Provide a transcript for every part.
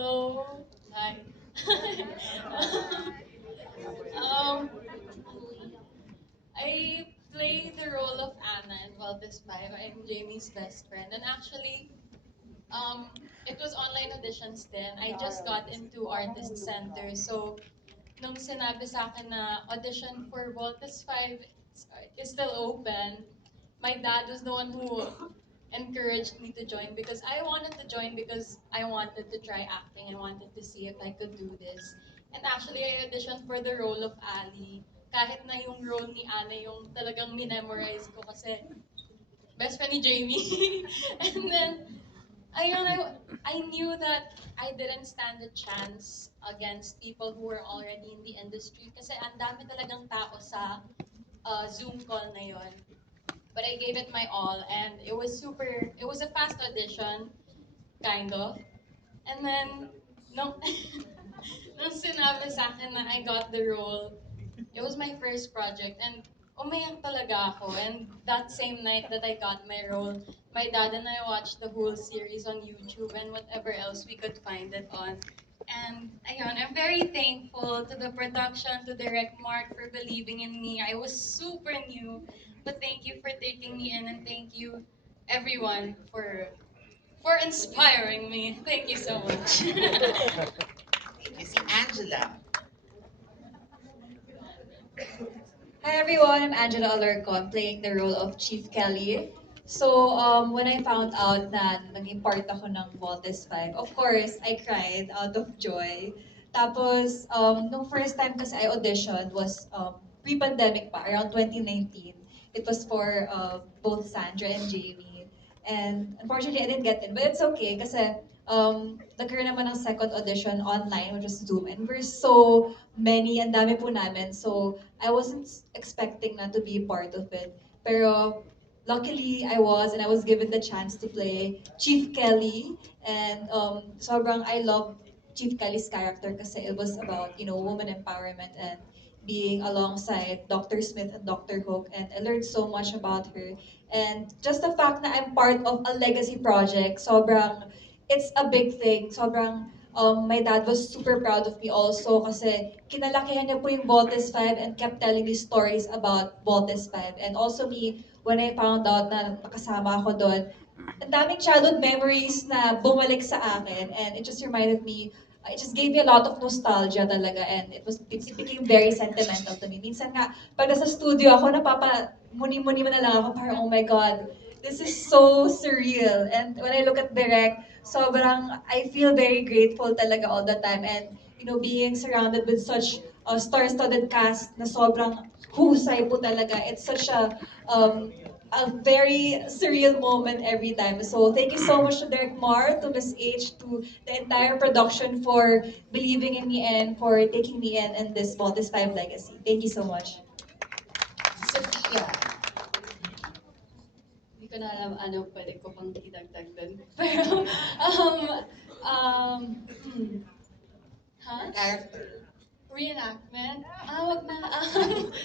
Hello. Hi. um, I play the role of Anna in Valdez 5. I'm Jamie's best friend. And actually, it was online auditions then. I just got into Artist Center. So, nung sinabi sa akin na audition for Voltes 5 is still open, my dad was the one who encouraged me to join because I wanted to join because I wanted to try acting. I wanted to see if I could do this. And actually, I auditioned for the role of Ali. Kahit na yung role ni Anna yung talagang minemorize ko kasi best friend ni Jamie. And then, ayun, I knew that I didn't stand a chance against people who were already in the industry kasi ang dami talagang tao sa Zoom call na yon. But I gave it my all and it was a fast audition, kind of. And then, nung, nung sinabi sa akin na I got the role, it was my first project and umayak talaga ako. And that same night that I got my role, my dad and I watched the whole series on YouTube and whatever else we could find it on. And ayun, I'm very thankful to the production, to Direct Mark for believing in me. I was super new, but thank you for taking me in and thank you everyone for inspiring me. Thank you so much. Thank you, si Angela. Hi everyone, I'm Angela Alarcon playing the role of Chief Kelly. So, when I found out na naging part ako ng Voltes 5, of course, I cried out of joy. Tapos, nung first time kasi I auditioned was pre-pandemic pa, around 2019. It was for both Sandra and Jamie. And unfortunately, I didn't get in, but it's okay kasi nagkaroon naman ng second audition online, which was Zoom, and we're so many, ang dami po namin. So, I wasn't expecting na to be part of it. Pero, luckily, I was given the chance to play Chief Kelly. And sobrang I love Chief Kelly's character kasi it was about, woman empowerment and being alongside Dr. Smith and Dr. Hook. And I learned so much about her. And just the fact na I'm part of a legacy project, it's a big thing. My dad was super proud of me also kasi kinalakihan niya po yung Voltes 5 and kept telling me stories about Voltes 5. And also me, when I found out na nakasama ako doon, ang daming childhood memories na bumalik sa akin and it just reminded me, it just gave me a lot of nostalgia talaga and it became very sentimental to me. Minsan nga, pag nasa studio ako, muni-muni mo na lang ako, parang, oh my God, this is so surreal. And when I look at Direct, I feel very grateful talaga all the time. And, being surrounded with such star-studded cast na sobrang husay po talaga. It's such a very surreal moment every time. So thank you so much to Derek Mar, to Miss H, to the entire production for believing in me and for taking me in this Voltes 5 legacy. Thank you so much. Sophia. Hindi ko na alam ano pwede ko pang idagdag dun. Pero, um, um, hmm, ha? Character. Reenactment? Wag na.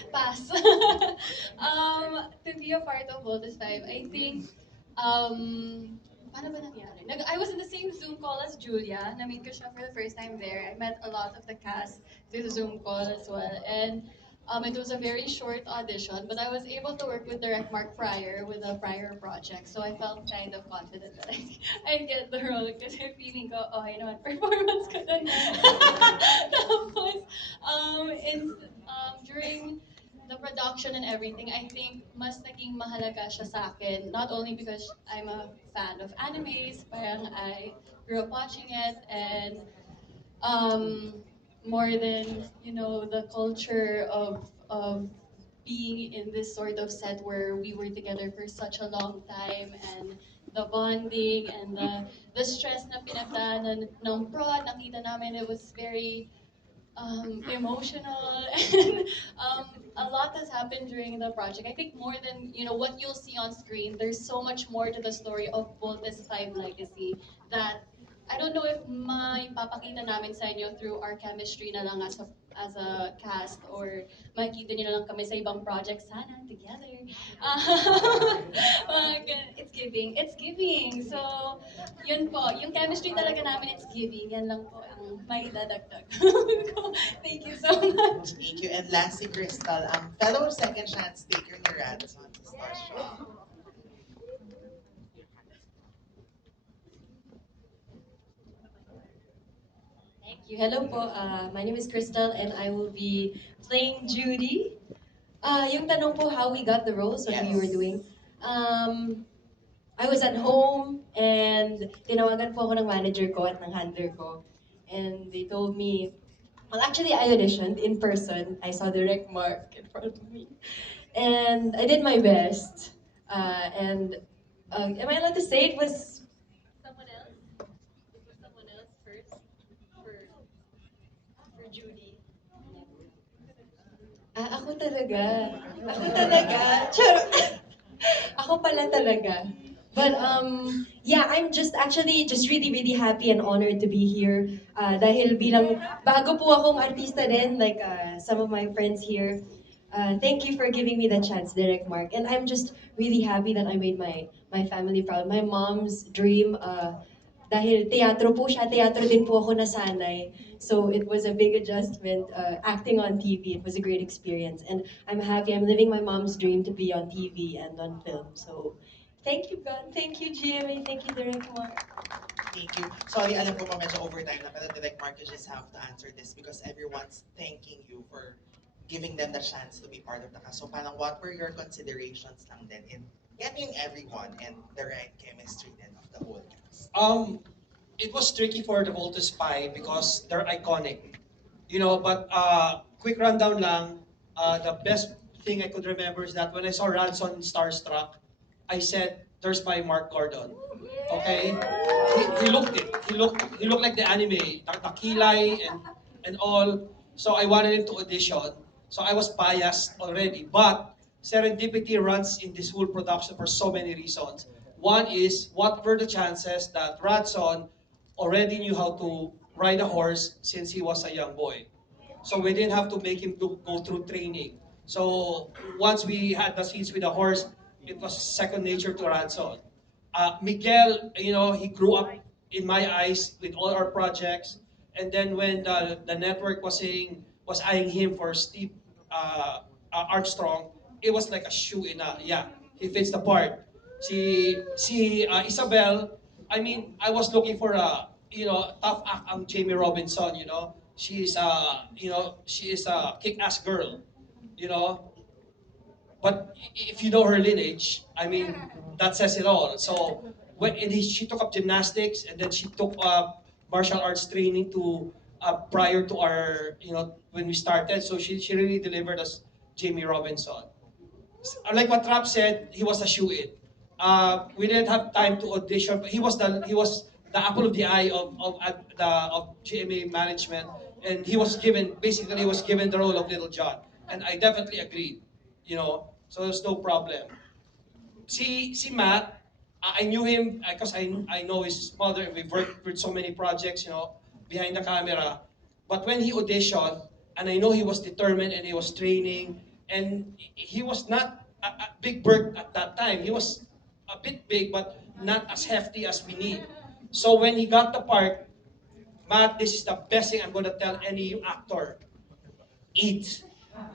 Pass. To be a part of Voltes 5, I think, paano ba nangyari? I was in the same Zoom call as Julia. Na-meet ko siya for the first time there. I met a lot of the cast through the Zoom call as well. And it was a very short audition, but I was able to work with Direct Mark Pryor with a prior project. So I felt kind of confident that I'd get the role kasi feeling ko, okay naman, performance ko dun. Tapos, during the production and everything, I think mas naging mahalaga siya sa akin. Not only because I'm a fan of animes, parang I grew up watching it, and um, more than the culture of being in this sort of set where we were together for such a long time and the bonding and the stress na pinagdaanan ng prod, nakita namin it was very emotional and a lot has happened during the project. I think more than what you'll see on screen, there's so much more to the story of Voltes 5 Legacy that I don't know if maipapakita namin sa inyo through our chemistry na lang as a cast or makikita nyo na lang kami sa ibang projects sana together. Mga it's giving, it's giving. So, yun po, yung chemistry talaga namin, it's giving. Yan lang po ang may dadagdag. Thank you so much. Thank you. And lastly, Crystal, ang fellow second chance taker ni Radson sa Starstruck. Thank you. Hello po. My name is Crystal and I will be playing Judy. Yung tanong po how we got the roles, what we were Yes. doing. I was at home and tinawagan po ako ng manager ko at ng handler ko. And they told me, well actually I auditioned in person. I saw Direct Mark in front of me. And I did my best. Am I allowed to say it was someone else? It was someone else first for Judy. Ako talaga. Ako talaga. Charot. Ako pala talaga. But yeah, I'm just actually just really happy and honored to be here. Dahil bilang bago po akong artista din, like some of my friends here. Thank you for giving me the chance, Derek Mark. And I'm just really happy that I made my family proud. My mom's dream, dahil teatro po siya, teatro din po ako nasanay. So it was a big adjustment, acting on TV. It was a great experience. And I'm happy, I'm living my mom's dream to be on TV and on film. So thank you, God. Thank you, GMA. Thank you, Derek Mark. Thank you. Sorry, alam ko pa medyo overtime na, pero Direct Mark, you just have to answer this because everyone's thanking you for giving them the chance to be part of the cast. So parang what were your considerations lang din in getting everyone and the right chemistry then of the whole cast? It was tricky for the Volta Spy because they're iconic. You know, but quick rundown lang, the best thing I could remember is that when I saw Ranson Starstruck, I said, there's my Mark Gordon. Okay? He looked it. He looked like the anime, the kilay and all. So I wanted him to audition. So I was biased already. But serendipity runs in this whole production for so many reasons. One is, what were the chances that Radson already knew how to ride a horse since he was a young boy? So we didn't have to make him go through training. So once we had the scenes with the horse, it was second nature to Radson. Miguel, you know, he grew up in my eyes with all our projects. And then when the network was eyeing him for Steve Armstrong, it was like a shoe in a, yeah, he fits the part. Isabel, I mean, I was looking for a, you know, tough act ang Jamie Robinson, you know. She's she is a kick-ass girl, you know. But if you know her lineage, I mean, that says it all. So she took up gymnastics and then she took up martial arts training to prior to our, you know, when we started. So she really delivered us Jamie Robinson. Like what Rap said, he was a shoe-in. We didn't have time to audition, but he was the apple of the eye of GMA management, and he was given the role of Little John, and I definitely agreed, you know. So there's no problem. Si Matt, I knew him because I know his mother, and we've worked with so many projects, you know, behind the camera. But when he auditioned, and I know he was determined and he was training, and he was not a big bird at that time. He was a bit big, but not as hefty as we need. So when he got the part, Matt, this is the best thing I'm going to tell any actor. Eat.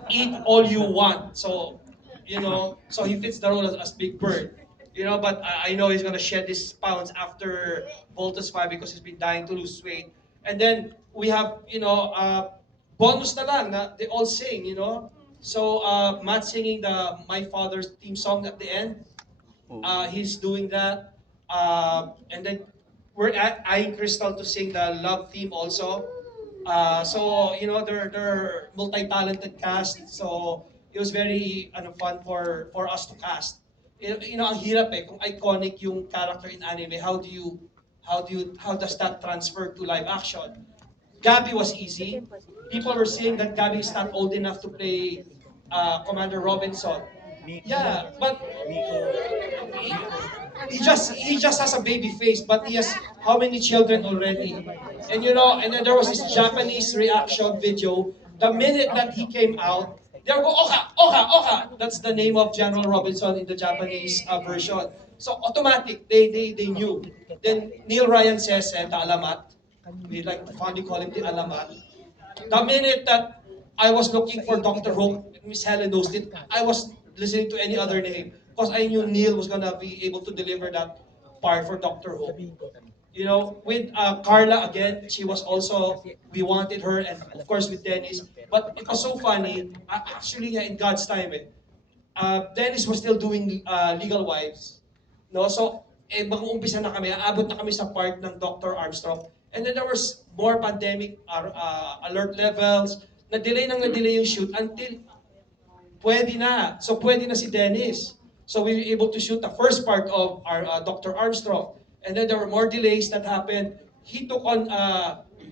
Eat all you want. So, you know, so he fits the role as Big Bird. You know, but I know he's going to shed his pounds after Voltus 5 because he's been dying to lose weight. And then we have, you know, bonus na lang na they all sing, you know. So Matt singing the My Father's theme song at the end. He's doing that. And then we're eyeing Crystal to sing the love theme also. So, you know, they're multi-talented cast. So it was very fun for us to cast. You know, ang hirap eh, kung iconic yung character in anime, how does that transfer to live action? Gabby was easy. People were saying that Gabby is not old enough to play Commander Robinson. Yeah, but he just has a baby face, but he has how many children already? And you know, and then there was this Japanese reaction video. The minute that he came out, They go, Oka, Oka, Oka. That's the name of General Robinson in the Japanese version. So automatic, they knew. Then Neil Ryan says, the alamat. We like to fondly call him the alamat. The minute that I was looking for Dr. Hook, Miss Helen knows it, I was listening to any other name. Because I knew Neil was gonna be able to deliver that part for Dr. Hook. You know, with Carla again, she was also, we wanted her, and of course with Dennis. But it was so funny, actually in God's time, Dennis was still doing Legal Wives. No, so mag-uumpisa na kami, aabot na kami sa part ng Dr. Armstrong. And then there was more pandemic alert levels. Na-delay yung shoot until pwede na. So pwede na si Dennis. So we were able to shoot the first part of our Dr. Armstrong. And then there were more delays that happened. He took on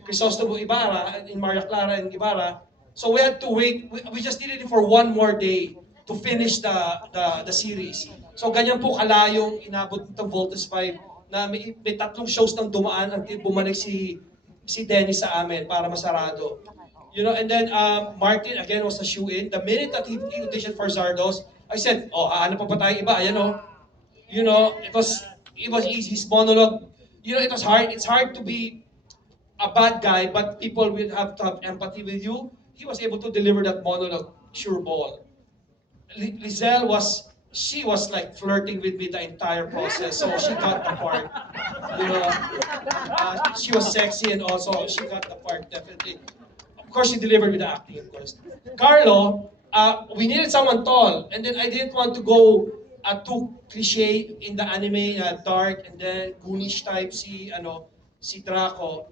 Crisostomo Ibarra in Maria Clara and Ibarra. So we had to wait. We just needed it for one more day to finish the series. So ganyan po kalayong inabot ng Voltes 5 na may 3 shows nang dumaan until bumalik si Dennis sa amin para masarado. You know, and then Martin again was a shoe-in. The minute that he auditioned for Zardos, I said, oh, ano pa ba tayo iba? Ayan o. You know, it was easy. His monologue, you know, it was hard. It's hard to be a bad guy, but people will have to have empathy with you. He was able to deliver that monologue, sure ball. Lizelle she was like flirting with me the entire process, so she got the part. You know, she was sexy and also she got the part definitely. Of course, she delivered with the acting, of course. Carlo, we needed someone tall, and then I didn't want to go too cliche in the anime, dark and then Goonish type si Draco.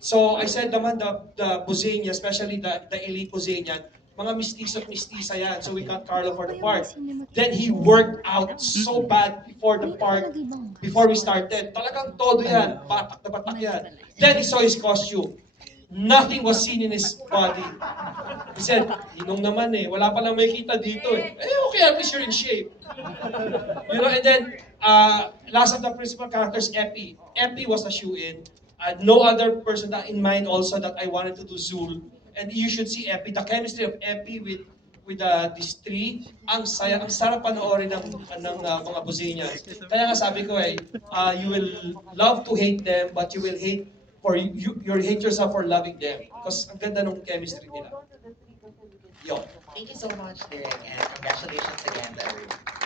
So I said naman the Buzenia, especially the elite Buzenian, mga mistiso at mistisa yan. So we got Carlo for the part. Then he worked out so bad before the part, before we started. Talagang todo yan, batak na batak yan. Then he saw his costume. Nothing was seen in his body. He said, Inong naman wala pa lang makikita dito okay, at least you're in shape. You know, and then, last of the principal characters, Epi. Epi was a shoe-in. No other person that in mind also that I wanted to do Zul. And you should see Epi. The chemistry of Epi with these three, ang saya, ang sarap panoorin ng mga Buzenians. Kaya nga sabi ko you will love to hate them, but you will hate you'll hate yourself for loving them. Because ang ganda ng chemistry nila. Yo. Thank you so much, Derek, and congratulations again to everyone.